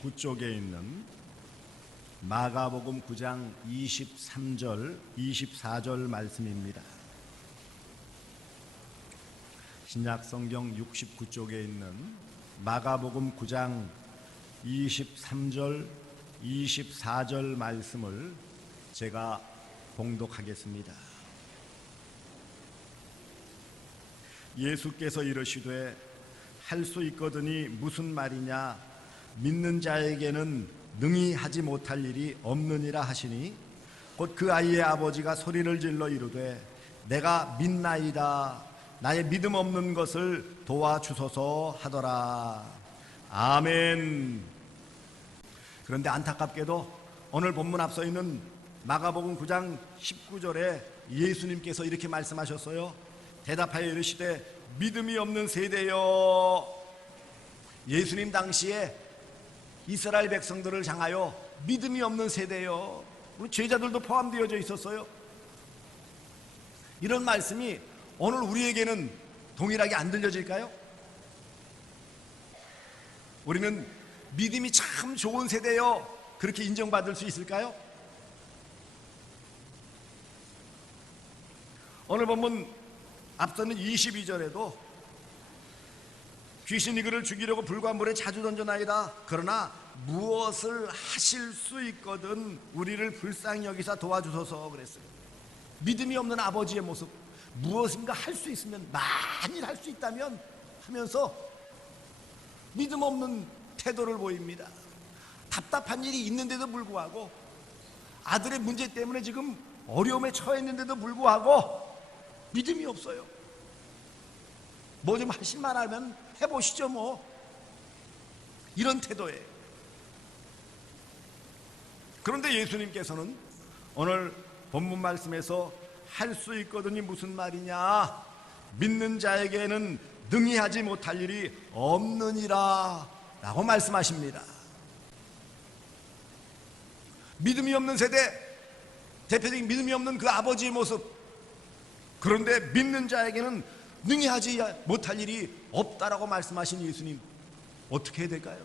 69쪽에 있는 마가복음 9장 23절, 24절 말씀입니다. 신약성경 69쪽에 있는 마가복음 9장 23절, 24절 말씀을 제가 봉독하겠습니다. 예수께서 이르시되 할 수 있거든이 무슨 말이냐, 믿는 자에게는 능히 하지 못할 일이 없느니라 하시니, 곧 그 아이의 아버지가 소리를 질러 이르되 내가 믿나이다, 나의 믿음 없는 것을 도와주소서 하더라. 아멘. 그런데 안타깝게도 오늘 본문 앞서 있는 마가복음 9장 19절에 예수님께서 이렇게 말씀하셨어요. 대답하여 이르시되 믿음이 없는 세대여. 예수님 당시에 이스라엘 백성들을 향하여 믿음이 없는 세대여, 우리 제자들도 포함되어져 있었어요. 이런 말씀이 오늘 우리에게는 동일하게 안 들려질까요? 우리는 믿음이 참 좋은 세대여 그렇게 인정받을 수 있을까요? 오늘 본문 앞서는 22절에도 귀신이 그를 죽이려고 불과 물에 자주 던져나이다. 그러나 무엇을 하실 수 있거든 우리를 불쌍히 여기사 도와주소서 그랬어요. 믿음이 없는 아버지의 모습, 무엇인가 할 수 있으면, 만일 할 수 있다면 하면서 믿음 없는 태도를 보입니다. 답답한 일이 있는데도 불구하고, 아들의 문제 때문에 지금 어려움에 처했는데도 불구하고 믿음이 없어요. 뭐 좀 하실 만하면 해보시죠 뭐, 이런 태도예요. 그런데 예수님께서는 오늘 본문 말씀에서 할 수 있거든이 무슨 말이냐, 믿는 자에게는 능히 하지 못할 일이 없느니라 라고 말씀하십니다. 믿음이 없는 세대, 대표적인 믿음이 없는 그 아버지의 모습, 그런데 믿는 자에게는 능히 하지 못할 일이 없다라고 말씀하신 예수님, 어떻게 해야 될까요?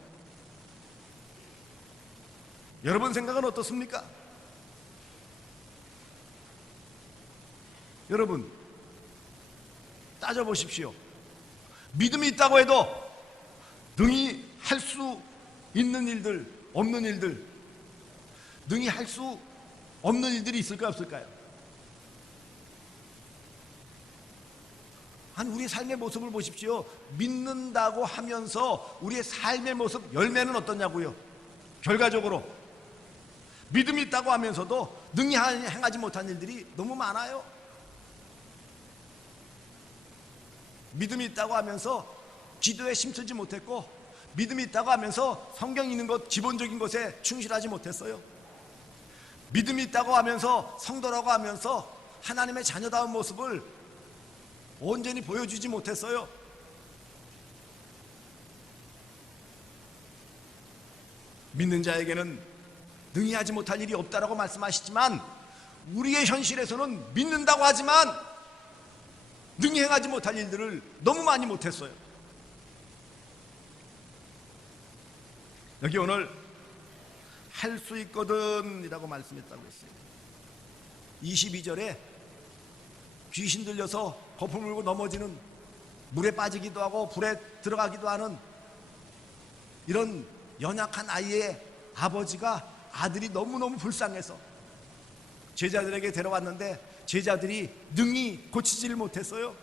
여러분 생각은 어떻습니까? 여러분 따져보십시오. 믿음이 있다고 해도 능히 할 수 있는 일들, 없는 일들, 능히 할 수 없는 일들이 있을까요, 없을까요? 한 우리의 삶의 모습을 보십시오. 믿는다고 하면서 우리의 삶의 모습, 열매는 어떠냐고요? 결과적으로 믿음이 있다고 하면서도 능히 행하지 못한 일들이 너무 많아요. 믿음이 있다고 하면서 기도에 힘쓰지 못했고, 믿음이 있다고 하면서 성경 읽는 것, 기본적인 것에 충실하지 못했어요. 믿음이 있다고 하면서 성도라고 하면서 하나님의 자녀다운 모습을 온전히 보여주지 못했어요. 믿는 자에게는 능히 하지 못할 일이 없다라고 말씀하시지만, 우리의 현실에서는 믿는다고 하지만 능히 행하지 못할 일들을 너무 많이 못했어요. 여기 오늘 할 수 있거든 이라고 말씀했다고 했어요. 22절에 귀신 들려서 거품 물고 넘어지는, 물에 빠지기도 하고 불에 들어가기도 하는 이런 연약한 아이의 아버지가, 아들이 너무너무 불쌍해서 제자들에게 데려왔는데 제자들이 능히 고치지를 못했어요.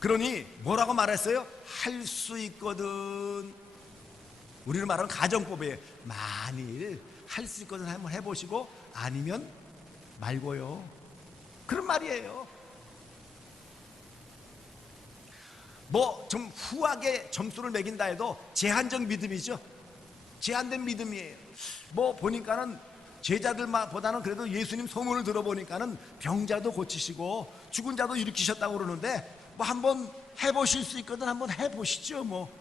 그러니 뭐라고 말했어요? 할 수 있거든. 우리로 말하면 가정법이에요. 만일 할 수 있거든 한번 해보시고 아니면 말고요, 그런 말이에요. 뭐 좀 후하게 점수를 매긴다 해도 제한적 믿음이죠. 제한된 믿음이에요. 뭐 보니까는 제자들보다는 그래도 예수님 소문을 들어보니까는 병자도 고치시고 죽은 자도 일으키셨다고 그러는데, 뭐 한번 해보실 수 있거든 한번 해보시죠 뭐,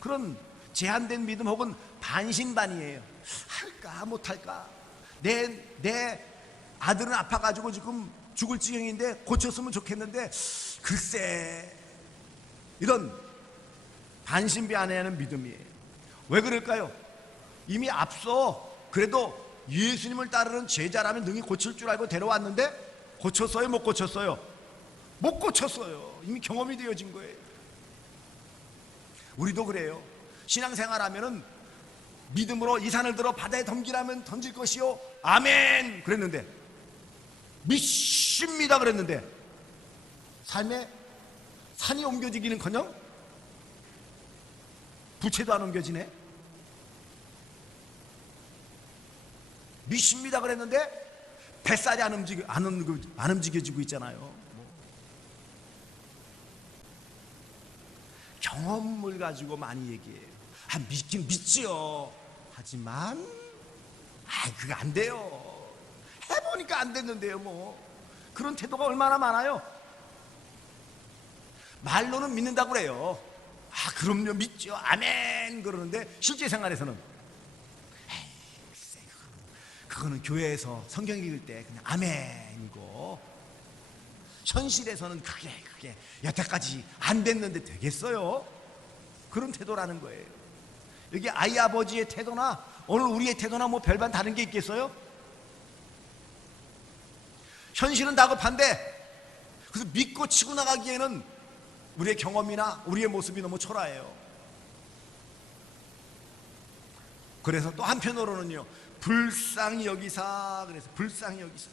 그런 제한된 믿음 혹은 반신반의예요. 할까 못할까, 내 아들은 아파가지고 지금 죽을 지경인데 고쳤으면 좋겠는데 글쎄 이런 반신배안해하는 믿음이에요. 왜 그럴까요? 이미 앞서 그래도 예수님을 따르는 제자라면 능히 고칠 줄 알고 데려왔는데 고쳤어요? 못 고쳤어요? 못 고쳤어요. 이미 경험이 되어진 거예요. 우리도 그래요. 신앙생활하면은 믿음으로 이 산을 들어 바다에 던지라면 던질 것이요 아멘 그랬는데, 믿습니다 그랬는데 삶에 산이 옮겨지기는커녕 부채도 안 옮겨지네. 믿습니다 그랬는데 뱃살이 안 움직여지고 있잖아요. 경험을 가지고 많이 얘기해요. 믿긴 믿지요. 하지만 그거 안 돼요. 해보니까 안 됐는데요. 그런 태도가 얼마나 많아요. 말로는 믿는다고 그래요. 그럼요 믿죠 아멘 그러는데 실제 생활에서는 글쎄, 그거는 교회에서 성경 읽을 때 그냥 아멘이고, 현실에서는 그게 여태까지 안 됐는데 되겠어요? 그런 태도라는 거예요. 여기 아이 아버지의 태도나 오늘 우리의 태도나 별반 다른 게 있겠어요? 현실은 다급한데 그래서 믿고 치고 나가기에는 우리의 경험이나 우리의 모습이 너무 초라해요. 그래서 또 한편으로는요, 불쌍히 여기사, 그래서 불쌍히 여기사,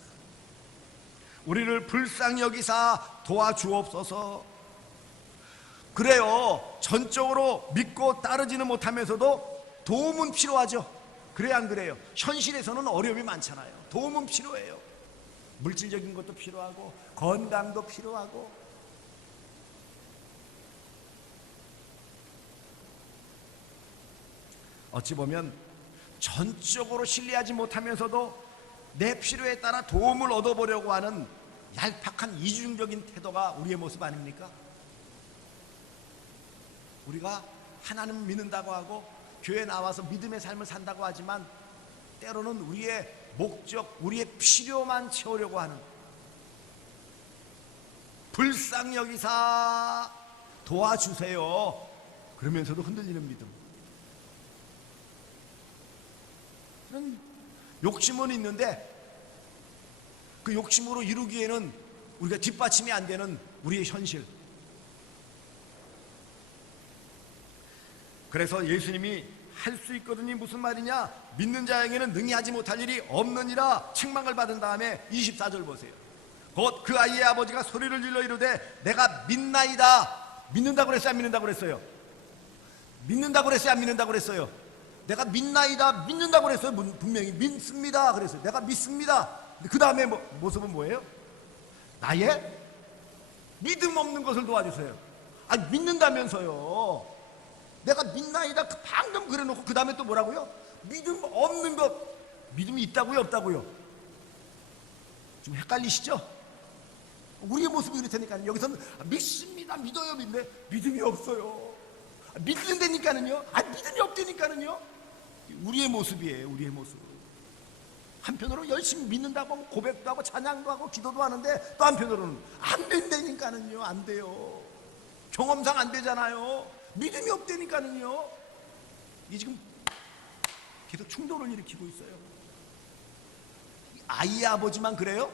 우리를 불쌍히 여기사 도와주옵소서. 그래요. 전적으로 믿고 따르지는 못하면서도 도움은 필요하죠. 그래야 안 그래요? 현실에서는 어려움이 많잖아요. 도움은 필요해요. 물질적인 것도 필요하고 건강도 필요하고. 어찌 보면 전적으로 신뢰하지 못하면서도 내 필요에 따라 도움을 얻어보려고 하는 얄팍한 이중적인 태도가 우리의 모습 아닙니까? 우리가 하나님 믿는다고 하고 교회 나와서 믿음의 삶을 산다고 하지만 때로는 우리의 목적, 우리의 필요만 채우려고 하는, 불쌍히 여기사 도와주세요 그러면서도 흔들리는 믿음, 그런 욕심은 있는데 그 욕심으로 이루기에는 우리가 뒷받침이 안 되는 우리의 현실. 그래서 예수님이 할 수 있거든이 무슨 말이냐, 믿는 자에게는 능히 하지 못할 일이 없느니라 책망을 받은 다음에 24절 보세요. 곧 그 아이의 아버지가 소리를 질러 이르되 내가 믿나이다. 믿는다고 그랬어요, 안 믿는다고 그랬어요? 믿는다고 그랬어요, 안 믿는다고 그랬어요? 내가 믿나이다, 믿는다고 그랬어요. 분명히 믿습니다 그랬어요. 내가 믿습니다. 그 다음에 모습은 뭐예요? 나의 믿음 없는 것을 도와주세요. 믿는다면서요. 내가 믿나이다 방금 그래놓고 그 다음에 또 뭐라고요? 믿음 없는 것. 믿음이 있다고요, 없다고요? 좀 헷갈리시죠? 우리의 모습이 그렇다니까요. 여기서는 믿습니다, 믿어요, 믿는데 믿음이 없어요. 믿는다니까는요. 믿음이 없다니까는요. 우리의 모습이에요, 우리의 모습. 한편으로 열심히 믿는다고 하고 고백도 하고 찬양도 하고 기도도 하는데 또 한편으로는 안 된다니까는요. 안 돼요. 경험상 안 되잖아요. 믿음이 없다니까는요. 이 지금 계속 충돌을 일으키고 있어요. 아이의 아버지만 그래요?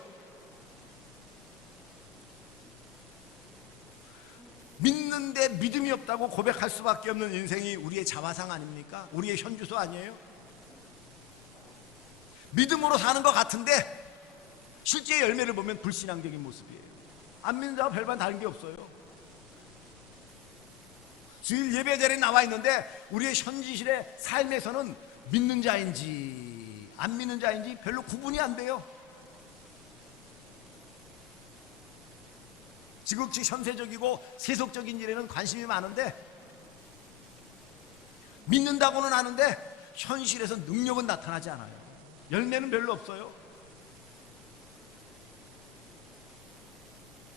믿는데 믿음이 없다고 고백할 수밖에 없는 인생이 우리의 자화상 아닙니까? 우리의 현주소 아니에요? 믿음으로 사는 것 같은데 실제 열매를 보면 불신앙적인 모습이에요. 안 믿는 자와 별반 다른 게 없어요. 주일 예배 자리에 나와 있는데 우리의 현지실의 삶에서는 믿는 자인지 안 믿는 자인지 별로 구분이 안 돼요. 지극히 현세적이고 세속적인 일에는 관심이 많은데 믿는다고는 하는데 현실에서 능력은 나타나지 않아요. 열매는 별로 없어요.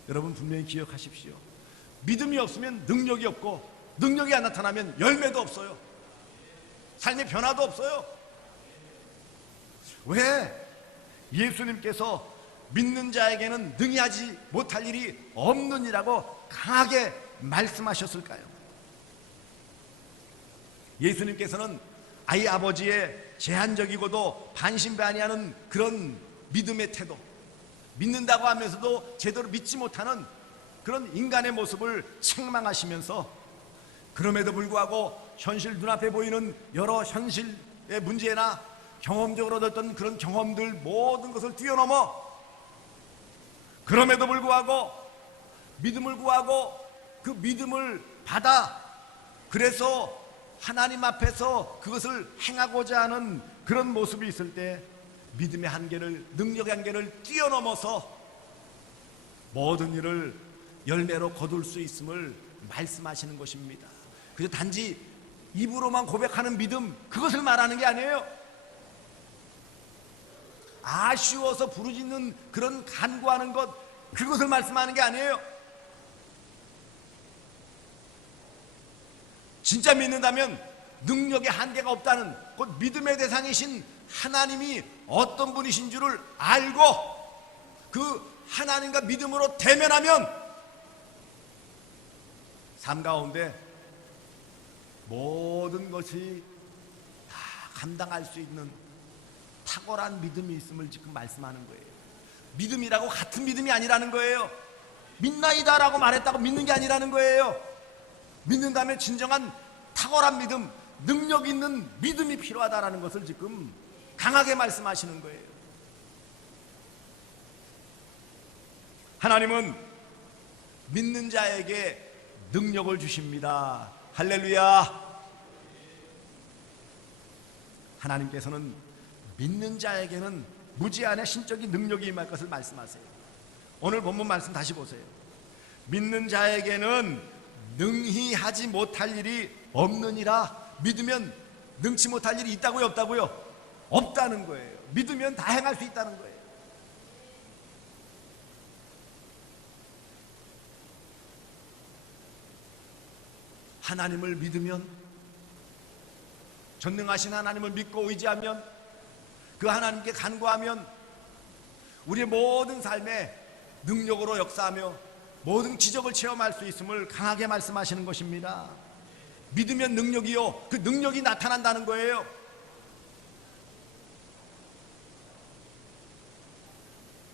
여러분 분명히 기억하십시오. 믿음이 없으면 능력이 없고 능력이 안 나타나면 열매도 없어요. 삶의 변화도 없어요. 왜? 예수님께서 믿는 자에게는 능히 하지 못할 일이 없느니라고 강하게 말씀하셨을까요? 예수님께서는 아이 아버지의 제한적이고도 반신반의하는 그런 믿음의 태도, 믿는다고 하면서도 제대로 믿지 못하는 그런 인간의 모습을 책망하시면서, 그럼에도 불구하고 현실 눈앞에 보이는 여러 현실의 문제나 경험적으로 얻었던 그런 경험들 모든 것을 뛰어넘어 그럼에도 불구하고 믿음을 구하고 그 믿음을 받아 그래서 하나님 앞에서 그것을 행하고자 하는 그런 모습이 있을 때 믿음의 한계를, 능력의 한계를 뛰어넘어서 모든 일을 열매로 거둘 수 있음을 말씀하시는 것입니다. 그저 단지 입으로만 고백하는 믿음, 그것을 말하는 게 아니에요. 아쉬워서 부르짖는 그런 간구하는 것, 그것을 말씀하는 게 아니에요. 진짜 믿는다면 능력의 한계가 없다는, 곧 믿음의 대상이신 하나님이 어떤 분이신 줄을 알고 그 하나님과 믿음으로 대면하면 삶 가운데 모든 것이 다 감당할 수 있는 탁월한 믿음이 있음을 지금 말씀하는 거예요. 믿음이라고 같은 믿음이 아니라는 거예요. 믿나이다 라고 말했다고 믿는 게 아니라는 거예요. 믿는다면 진정한 탁월한 믿음, 능력 있는 믿음이 필요하다라는 것을 지금 강하게 말씀하시는 거예요. 하나님은 믿는 자에게 능력을 주십니다. 할렐루야. 하나님께서는 믿는 자에게는 무제한의 신적인 능력이 임할 것을 말씀하세요. 오늘 본문 말씀 다시 보세요. 믿는 자에게는 능히 하지 못할 일이 없느니라. 믿으면 능치 못할 일이 있다고요, 없다고요? 없다는 거예요. 믿으면 다 행할 수 있다는 거예요. 하나님을 믿으면, 전능하신 하나님을 믿고 의지하면, 그 하나님께 간구하면 우리의 모든 삶에 능력으로 역사하며 모든 기적을 체험할 수 있음을 강하게 말씀하시는 것입니다. 믿으면 능력이요, 그 능력이 나타난다는 거예요.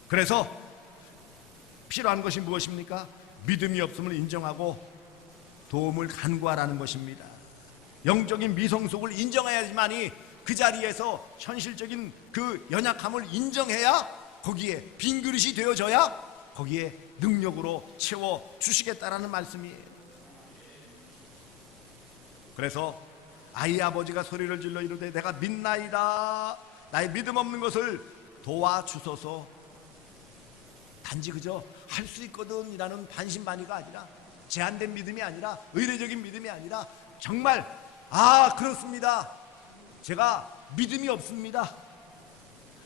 그래서 필요한 것이 무엇입니까? 믿음이 없음을 인정하고 도움을 간구하라는 것입니다. 영적인 미성숙을 인정해야지만이 그 자리에서 현실적인 그 연약함을 인정해야 거기에 빈 그릇이 되어져야 거기에 능력으로 채워 주시겠다라는 말씀이에요. 그래서 아이 아버지가 소리를 질러 이르되 내가 믿나이다, 나의 믿음 없는 것을 도와주소서. 단지 그저 할 수 있거든 이라는 반신반의가 아니라, 제한된 믿음이 아니라, 의례적인 믿음이 아니라 정말 그렇습니다, 제가 믿음이 없습니다,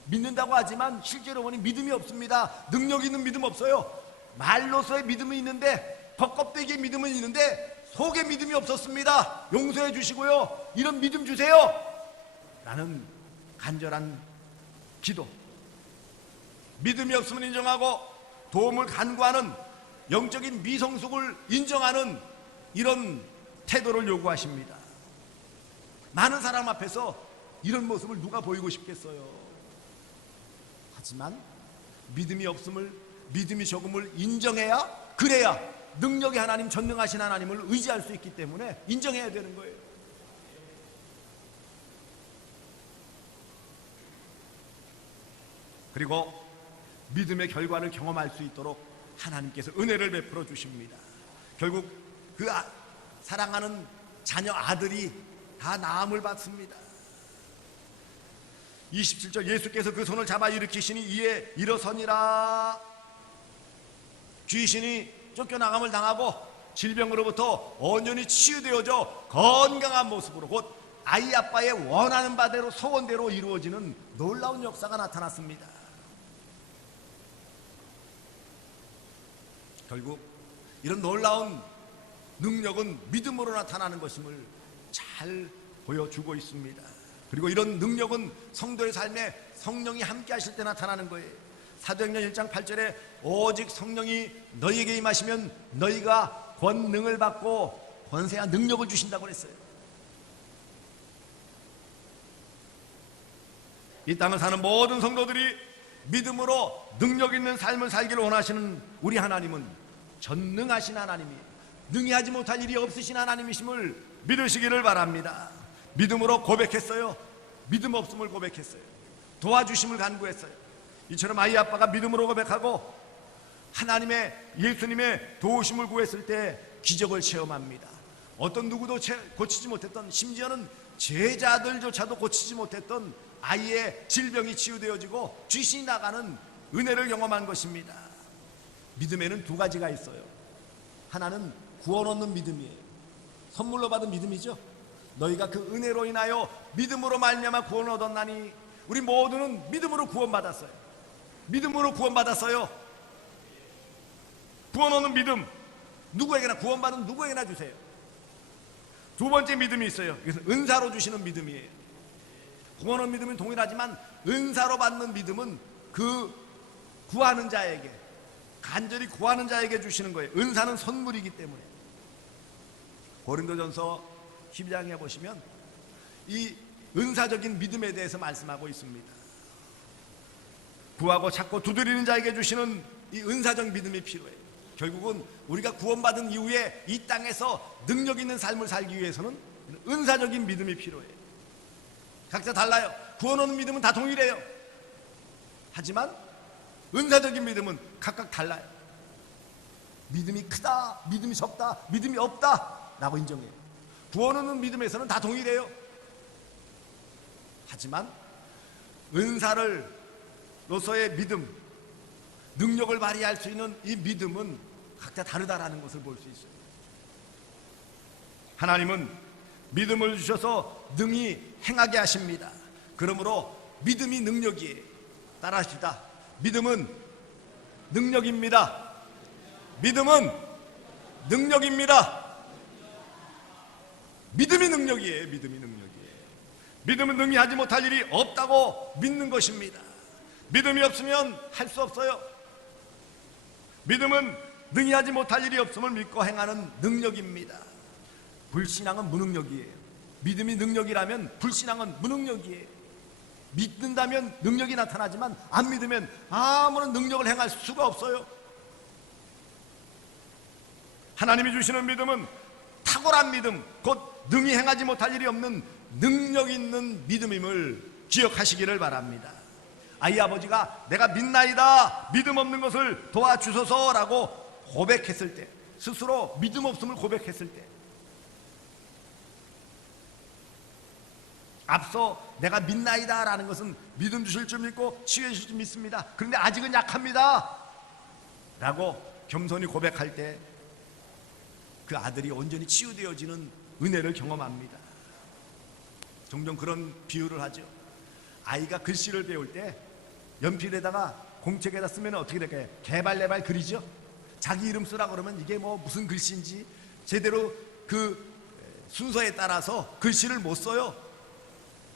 믿는다고 하지만 실제로 보니 믿음이 없습니다, 능력 있는 믿음 없어요, 말로서의 믿음은 있는데 겉껍데기의 믿음은 있는데 속에 믿음이 없었습니다, 용서해 주시고요, 이런 믿음 주세요 라는 간절한 기도, 믿음이 없음을 인정하고 도움을 간구하는 영적인 미성숙을 인정하는 이런 태도를 요구하십니다. 많은 사람 앞에서 이런 모습을 누가 보이고 싶겠어요. 하지만 믿음이 없음을, 믿음이 적음을 인정해야, 그래야 능력의 하나님, 전능하신 하나님을 의지할 수 있기 때문에 인정해야 되는 거예요. 그리고 믿음의 결과를 경험할 수 있도록 하나님께서 은혜를 베풀어 주십니다. 결국 그 사랑하는 자녀 아들이 다 나음을 받습니다. 27절, 예수께서 그 손을 잡아 일으키시니 이에 일어서니라. 귀신이 쫓겨나감을 당하고 질병으로부터 온전히 치유되어져 건강한 모습으로, 곧 아이 아빠의 원하는 바대로, 소원대로 이루어지는 놀라운 역사가 나타났습니다. 결국 이런 놀라운 능력은 믿음으로 나타나는 것임을 잘 보여주고 있습니다. 그리고 이런 능력은 성도의 삶에 성령이 함께 하실 때 나타나는 거예요. 사도행전 1장 8절에 오직 성령이 너희에게 임하시면 너희가 권능을 받고 권세와 능력을 주신다고 그랬어요. 이 땅을 사는 모든 성도들이 믿음으로 능력 있는 삶을 살기를 원하시는 우리 하나님은 전능하신 하나님이에요. 능히 하지 못할 일이 없으신 하나님이심을 믿으시기를 바랍니다. 믿음으로 고백했어요. 믿음 없음을 고백했어요. 도와주심을 간구했어요. 이처럼 아이 아빠가 믿음으로 고백하고 하나님의 예수님의 도우심을 구했을 때 기적을 체험합니다. 어떤 누구도 고치지 못했던, 심지어는 제자들조차도 고치지 못했던 아이의 질병이 치유되어지고 귀신이 나가는 은혜를 경험한 것입니다. 믿음에는 두 가지가 있어요. 하나는 구원 얻는 믿음이에요. 선물로 받은 믿음이죠. 너희가 그 은혜로 인하여 믿음으로 말미암아 구원을 얻었나니, 우리 모두는 믿음으로 구원받았어요. 믿음으로 구원받았어요. 구원 얻는 믿음, 누구에게나, 구원받은 누구에게나 주세요. 두 번째 믿음이 있어요. 이것은 은사로 주시는 믿음이에요. 구원 얻는 믿음은 동일하지만 은사로 받는 믿음은 그 구하는 자에게, 간절히 구하는 자에게 주시는 거예요. 은사는 선물이기 때문에. 고린도전서 12장에 보시면 이 은사적인 믿음에 대해서 말씀하고 있습니다. 구하고 찾고 두드리는 자에게 주시는 이 은사적 믿음이 필요해요. 결국은 우리가 구원받은 이후에 이 땅에서 능력 있는 삶을 살기 위해서는 은사적인 믿음이 필요해요. 각자 달라요. 구원 얻는 믿음은 다 동일해요. 하지만 은사적인 믿음은 각각 달라요. 믿음이 크다, 믿음이 적다, 믿음이 없다 라고 인정해요. 구원 얻는 믿음에서는 다 동일해요. 하지만 은사로서의 믿음, 능력을 발휘할 수 있는 이 믿음은 각자 다르다라는 것을 볼 수 있어요. 하나님은 믿음을 주셔서 능히 행하게 하십니다. 그러므로 믿음이 능력이에요. 따라합시다. 믿음은 능력입니다. 믿음은 능력입니다. 믿음이 능력이에요. 믿음이 능력이에요. 믿음은 능히 하지 못할 일이 없다고 믿는 것입니다. 믿음이 없으면 할 수 없어요. 믿음은 능히 하지 못할 일이 없음을 믿고 행하는 능력입니다. 불신앙은 무능력이에요. 믿음이 능력이라면 불신앙은 무능력이에요. 믿는다면 능력이 나타나지만 안 믿으면 아무런 능력을 행할 수가 없어요. 하나님이 주시는 믿음은 탁월한 믿음, 곧 능히 행하지 못할 일이 없는 능력 있는 믿음임을 기억하시기를 바랍니다. 아이 아버지가 내가 믿나이다, 믿음 없는 것을 도와주소서라고 고백했을 때, 스스로 믿음 없음을 고백했을 때, 앞서 내가 믿나이다 라는 것은 믿음 주실 줄 믿고 치유해 주실 줄 믿습니다, 그런데 아직은 약합니다 라고 겸손히 고백할 때 그 아들이 온전히 치유되어지는 은혜를 경험합니다. 종종 그런 비유를 하죠. 아이가 글씨를 배울 때 연필에다가 공책에다 쓰면 어떻게 될까요? 개발레발 그리죠. 자기 이름 쓰라 그러면 이게 뭐 무슨 글씨인지 제대로 그 순서에 따라서 글씨를 못 써요.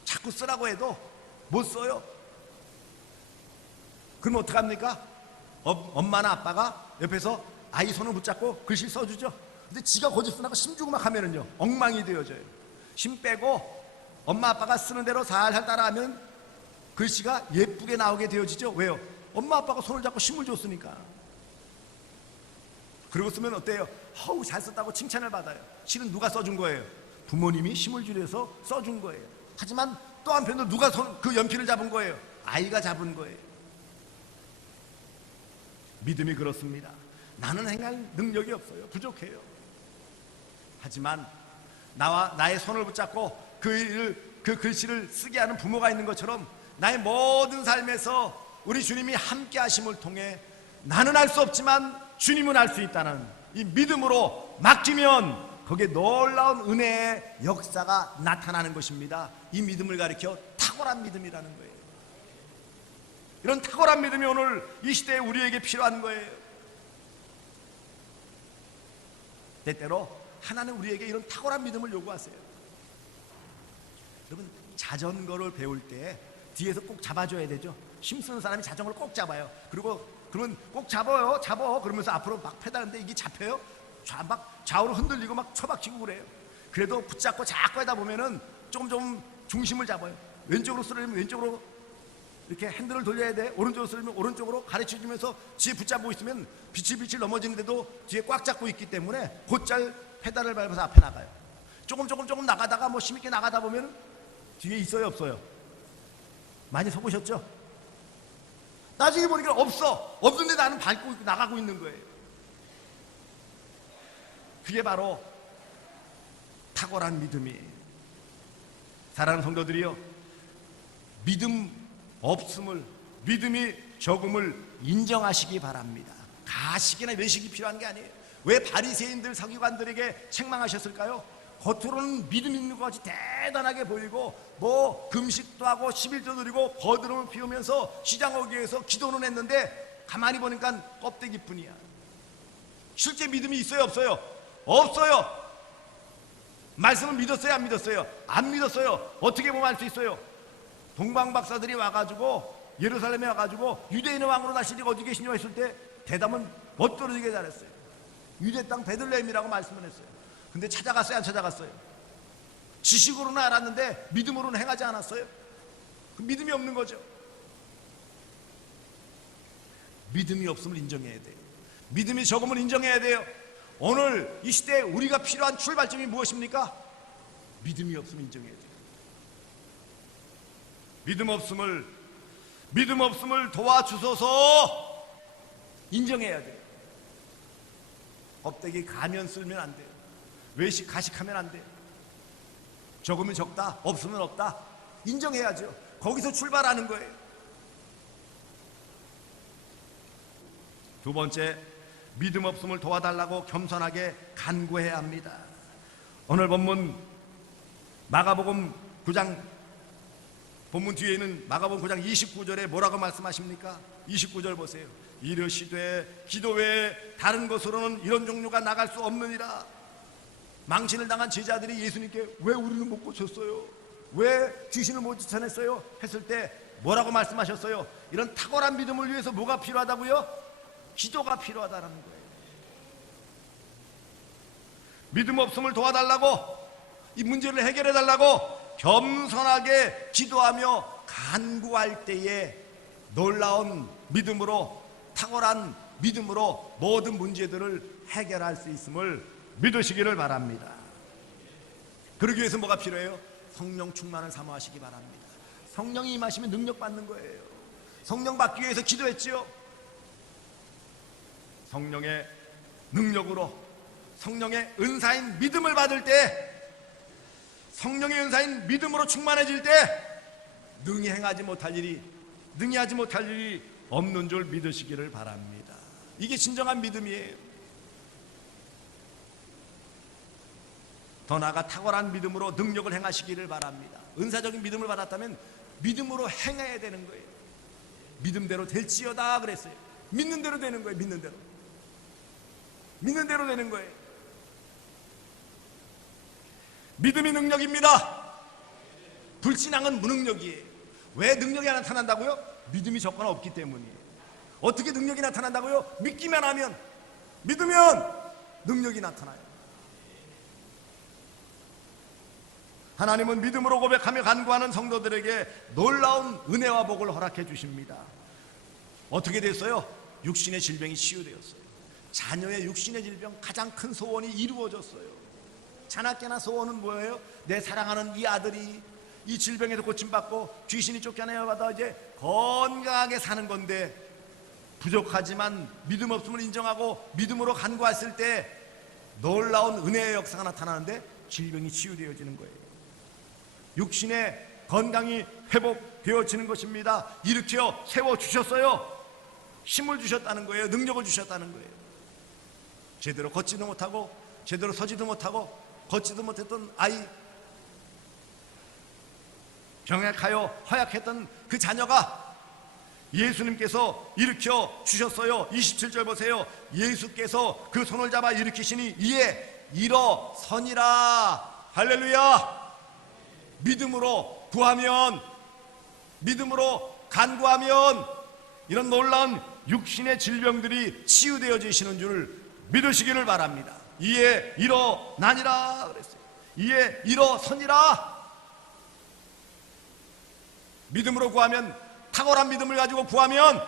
자꾸 쓰라고 해도 못 써요. 그럼 어떡합니까? 엄마나 아빠가 옆에서 아이 손을 붙잡고 글씨 써주죠. 근데 지가 고집 쓰나고 힘 주고 막 하면은요 엉망이 되어져요. 힘 빼고 엄마 아빠가 쓰는 대로 살살 따라하면 글씨가 예쁘게 나오게 되어지죠. 왜요? 엄마 아빠가 손을 잡고 힘을 줬으니까. 그리고 쓰면 어때요? 어우 잘 썼다고 칭찬을 받아요. 실은 누가 써준 거예요? 부모님이 힘을 주려서 써준 거예요. 하지만 또 한편으로 누가 그 연필을 잡은 거예요? 아이가 잡은 거예요. 믿음이 그렇습니다. 나는 행할 능력이 없어요. 부족해요. 하지만 나의 손을 붙잡고 그 글씨를 쓰게 하는 부모가 있는 것처럼 나의 모든 삶에서 우리 주님이 함께 하심을 통해 나는 알 수 없지만 주님은 알 수 있다는 이 믿음으로 맡기면 거기에 놀라운 은혜의 역사가 나타나는 것입니다. 이 믿음을 가리켜 탁월한 믿음이라는 거예요. 이런 탁월한 믿음이 오늘 이 시대에 우리에게 필요한 거예요. 때때로 하나는 우리에게 이런 탁월한 믿음을 요구하세요. 여러분 자전거를 배울 때 뒤에서 꼭 잡아줘야 되죠. 힘쓰는 사람이 자전거를 꼭 잡아요. 그러면 꼭 잡아 그러면서 앞으로 막 페달하는데 이게 잡혀요? 막 좌우로 흔들리고 막 처박히고 그래요. 그래도 붙잡고 자꾸 하다 보면은 조금 중심을 잡아요. 왼쪽으로 쓰려면 왼쪽으로 이렇게 핸들을 돌려야 돼. 오른쪽으로 쓰려면 오른쪽으로 가르쳐주면서 뒤에 붙잡고 있으면 비칠비칠 넘어지는데도 뒤에 꽉 잡고 있기 때문에 곧잘 페달을 밟아서 앞에 나가요. 조금 나가다가 뭐 힘있게 나가다 보면 뒤에 있어요, 없어요? 많이 서보셨죠? 나중에 보니까 없는데 나는 밟고 나가고 있는 거예요. 그게 바로 탁월한 믿음이에요. 사랑하는 성도들이요, 믿음이 적음을 인정하시기 바랍니다. 가식이나 외식이 필요한 게 아니에요. 왜 바리새인들 서기관들에게 책망하셨을까요? 겉으로는 믿음 있는 것 같이 대단하게 보이고 뭐 금식도 하고 11조 드리고 버드름을 피우면서 시장하기 위해서 기도는 했는데 가만히 보니까 껍데기뿐이야. 실제 믿음이 있어요, 없어요? 없어요. 말씀을 믿었어요, 안 믿었어요? 안 믿었어요. 어떻게 보면 알 수 있어요? 동방박사들이 와가지고 예루살렘에 와가지고 유대인의 왕으로 나실 리가 어디 계시냐고 했을 때 대답은 멋들어지게 잘했어요. 유대 땅 베들레헴이라고 말씀을 했어요. 근데 찾아갔어요, 안 찾아갔어요? 지식으로는 알았는데 믿음으로는 행하지 않았어요? 그 믿음이 없는 거죠. 믿음이 없음을 인정해야 돼요. 믿음이 적음을 인정해야 돼요. 오늘 이 시대에 우리가 필요한 출발점이 무엇입니까? 믿음이 없으면 인정해야 돼요. 믿음 없음을 도와주소서 인정해야 돼요. 껍데기 가면 쓸면 안 돼요. 외식 가식하면 안 돼요. 적으면 적다, 없으면 없다 인정해야죠. 거기서 출발하는 거예요. 두 번째, 믿음 없음을 도와달라고 겸손하게 간구해야 합니다. 오늘 본문 마가복음 9장 본문 뒤에 있는 마가복음 9장 29절에 뭐라고 말씀하십니까? 29절 보세요. 이르시되 기도 외에 다른 것으로는 이런 종류가 나갈 수 없느니라. 망신을 당한 제자들이 예수님께 왜 우리는 못 고쳤어요? 왜 귀신을 못 쫓아냈어요? 했을 때 뭐라고 말씀하셨어요? 이런 탁월한 믿음을 위해서 뭐가 필요하다고요? 기도가 필요하다는 거예요. 믿음 없음을 도와달라고, 이 문제를 해결해 달라고 겸손하게 기도하며 간구할 때에 놀라운 믿음으로, 탁월한 믿음으로 모든 문제들을 해결할 수 있음을 믿으시기를 바랍니다. 그러기 위해서 뭐가 필요해요? 성령 충만을 사모하시기 바랍니다. 성령이 임하시면 능력 받는 거예요. 성령 받기 위해서 기도했지요. 성령의 능력으로, 성령의 은사인 믿음을 받을 때, 성령의 은사인 믿음으로 충만해질 때 능히 하지 못할 일이 없는 줄 믿으시기를 바랍니다. 이게 진정한 믿음이에요. 더 나아가 탁월한 믿음으로 능력을 행하시기를 바랍니다. 은사적인 믿음을 받았다면 믿음으로 행해야 되는 거예요. 믿음대로 될지어다 그랬어요. 믿는 대로 되는 거예요. 믿는 대로 되는 거예요. 믿음이 능력입니다. 불신앙은 무능력이에요. 왜 능력이 나타난다고요? 믿음이 적거나 없기 때문이에요. 어떻게 능력이 나타난다고요? 믿기만 하면, 믿으면 능력이 나타나요. 하나님은 믿음으로 고백하며 간구하는 성도들에게 놀라운 은혜와 복을 허락해 주십니다. 어떻게 됐어요? 육신의 질병이 치유되었어요. 자녀의 육신의 질병, 가장 큰 소원이 이루어졌어요. 자나깨나 소원은 뭐예요? 내 사랑하는 이 아들이 이 질병에서 고침받고 귀신이 쫓겨내어받아 이제 건강하게 사는 건데, 부족하지만 믿음 없음을 인정하고 믿음으로 간구했을 때 놀라운 은혜의 역사가 나타나는데 질병이 치유되어지는 거예요. 육신의 건강이 회복되어지는 것입니다. 일으켜 세워주셨어요. 힘을 주셨다는 거예요. 능력을 주셨다는 거예요. 제대로 걷지도 못하고 제대로 서지도 못하고 걷지도 못했던 아이, 병약하여 허약했던 그 자녀가 예수님께서 일으켜 주셨어요. 27절 보세요. 예수께서 그 손을 잡아 일으키시니 이에 일어서니라. 할렐루야. 믿음으로 구하면, 믿음으로 간구하면 이런 놀라운 육신의 질병들이 치유되어지시는 줄 믿으시기를 바랍니다. 이에 일어나니라 그랬어요. 이에 일어서니라. 믿음으로 구하면, 탁월한 믿음을 가지고 구하면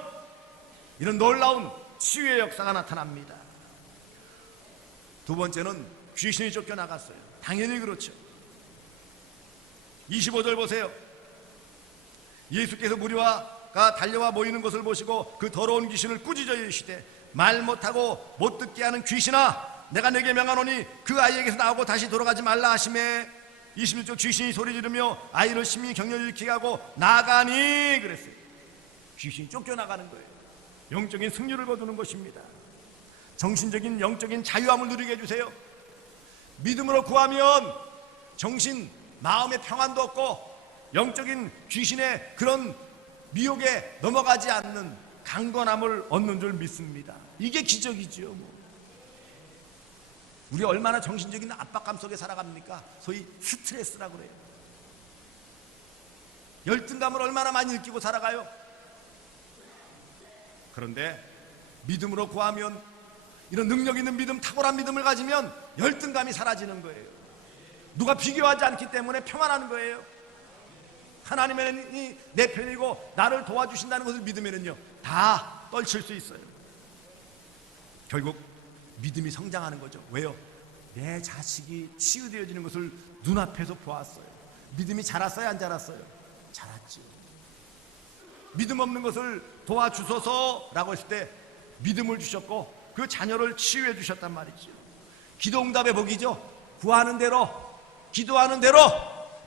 이런 놀라운 치유의 역사가 나타납니다. 두 번째는 귀신이 쫓겨나갔어요. 당연히 그렇죠. 25절 보세요. 예수께서 무리가 달려와 모이는 것을 보시고 그 더러운 귀신을 꾸짖어 이르시되 말 못하고 못 듣게 하는 귀신아, 내가 내게 명하노니 그 아이에게서 나오고 다시 돌아가지 말라 하시매 26절 귀신이 소리 지르며 아이를 심히 격렬히 일으키게 하고 나가니 그랬어요. 귀신이 쫓겨나가는 거예요. 영적인 승리를 거두는 것입니다. 정신적인 영적인 자유함을 누리게 해주세요. 믿음으로 구하면 정신 마음의 평안도 얻고 영적인 귀신의 그런 미혹에 넘어가지 않는 강건함을 얻는 줄 믿습니다. 이게 기적이죠. 우리 얼마나 정신적인 압박감 속에 살아갑니까? 소위 스트레스라고 그래요. 열등감을 얼마나 많이 느끼고 살아가요? 그런데 믿음으로 구하면, 이런 능력 있는 믿음, 탁월한 믿음을 가지면 열등감이 사라지는 거예요. 누가 비교하지 않기 때문에 평안한 거예요. 하나님이 내 편이고 나를 도와주신다는 것을 믿으면요 다 떨칠 수 있어요. 결국 믿음이 성장하는 거죠. 왜요? 내 자식이 치유되어지는 것을 눈앞에서 보았어요. 믿음이 자랐어요, 안 자랐어요? 자랐죠. 믿음 없는 것을 도와주소서라고 했을 때 믿음을 주셨고 그 자녀를 치유해 주셨단 말이죠. 기도 응답의 복이죠. 구하는 대로, 기도하는 대로,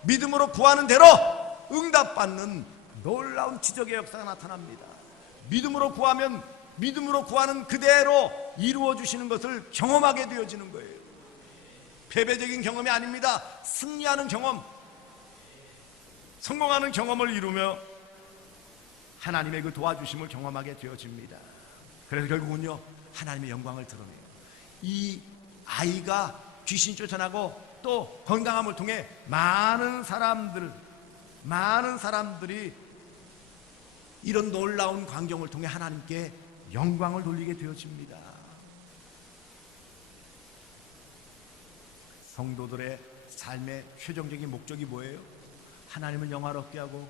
믿음으로 구하는 대로 응답받는 놀라운 기적의 역사가 나타납니다. 믿음으로 구하면 믿음으로 구하는 그대로 이루어 주시는 것을 경험하게 되어지는 거예요. 패배적인 경험이 아닙니다. 승리하는 경험, 성공하는 경험을 이루며 하나님의 그 도와주심을 경험하게 되어집니다. 그래서 결국은요 하나님의 영광을 드러내요. 이 아이가 귀신 쫓아나고 또 건강함을 통해 많은 사람들이 이런 놀라운 광경을 통해 하나님께 영광을 돌리게 되어집니다. 성도들의 삶의 최종적인 목적이 뭐예요? 하나님을 영화롭게 하고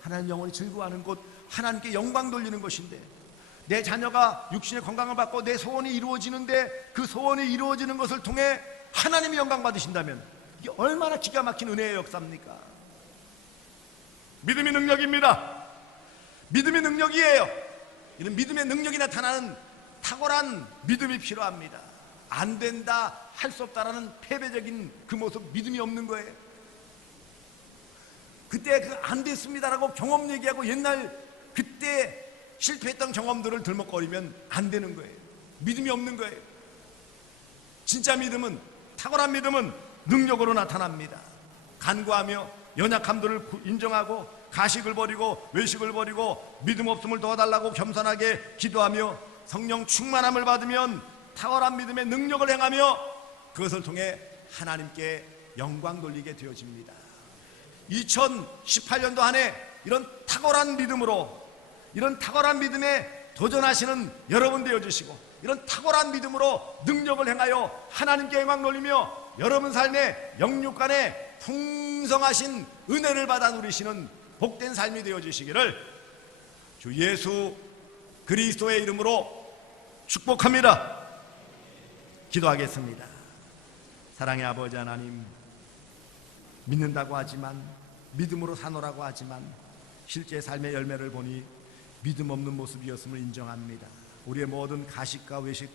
하나님 영혼이 즐거워하는 곳, 하나님께 영광 돌리는 것인데, 내 자녀가 육신의 건강을 받고 내 소원이 이루어지는데 그 소원이 이루어지는 것을 통해 하나님이 영광 받으신다면 이게 얼마나 기가 막힌 은혜의 역사입니까? 믿음이 능력입니다. 믿음이 능력이에요. 이런 믿음의 능력이 나타나는 탁월한 믿음이 필요합니다. 안 된다, 할 수 없다라는 패배적인 그 모습, 믿음이 없는 거예요. 그때 그 안 됐습니다라고 경험 얘기하고 옛날 그때 실패했던 경험들을 들먹거리면 안 되는 거예요. 믿음이 없는 거예요. 진짜 믿음은, 탁월한 믿음은 능력으로 나타납니다. 간구하며 연약함들을 인정하고 가식을 버리고 외식을 버리고 믿음 없음을 도와달라고 겸손하게 기도하며 성령 충만함을 받으면 탁월한 믿음의 능력을 행하며 그것을 통해 하나님께 영광 돌리게 되어집니다. 2018년도 한 해 이런 탁월한 믿음으로, 이런 탁월한 믿음에 도전하시는 여러분 되어주시고, 이런 탁월한 믿음으로 능력을 행하여 하나님께 영광 돌리며 여러분 삶의 영육간에 풍성하신 은혜를 받아 누리시는 복된 삶이 되어주시기를 주 예수 그리스도의 이름으로 축복합니다. 기도하겠습니다. 사랑의 아버지 하나님, 믿는다고 하지만, 믿음으로 사노라고 하지만 실제 삶의 열매를 보니 믿음 없는 모습이었음을 인정합니다. 우리의 모든 가식과 외식,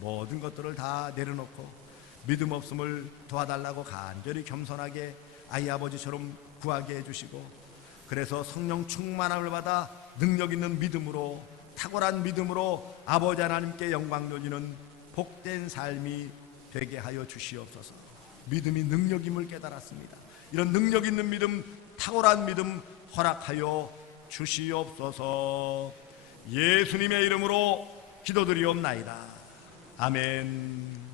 모든 것들을 다 내려놓고 믿음 없음을 도와달라고 간절히 겸손하게 아이 아버지처럼 구하게 해주시고, 그래서 성령 충만함을 받아 능력 있는 믿음으로, 탁월한 믿음으로 아버지 하나님께 영광 돌리는 복된 삶이 되게 하여 주시옵소서. 믿음이 능력임을 깨달았습니다. 이런 능력 있는 믿음, 탁월한 믿음 허락하여 주시옵소서. 예수님의 이름으로 기도드리옵나이다. 아멘.